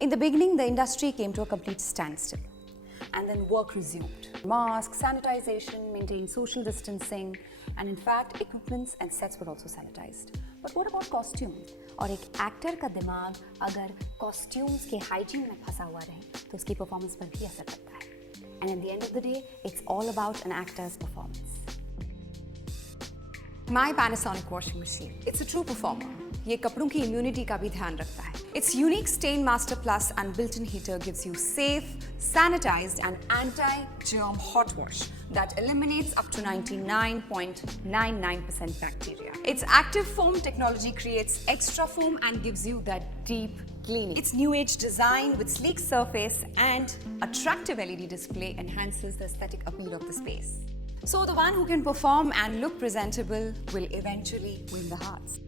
In the beginning, the industry came to a complete standstill. And then work resumed. Masks, sanitization, maintained social distancing, and in fact, equipments and sets were also sanitized. But what about costumes? और एक actor का दिमाग अगर costumes के hygiene में फंसा हुआ रहे तो उसकी परफॉर्मेंस पर भी असर पड़ता है. And at the end of the day, it's all about an actor's performance. My Panasonic washing machine. It's a true performer. ये कपड़ों की immunity का भी ध्यान रखता है. Its unique StainMaster Plus and built-in heater gives you safe, sanitized and anti-germ hot wash that eliminates up to 99.99% bacteria. Its active foam technology creates extra foam and gives you that deep cleaning. Its new age design with sleek surface and attractive LED display enhances the aesthetic appeal of the space. So the one who can perform and look presentable will eventually win the hearts.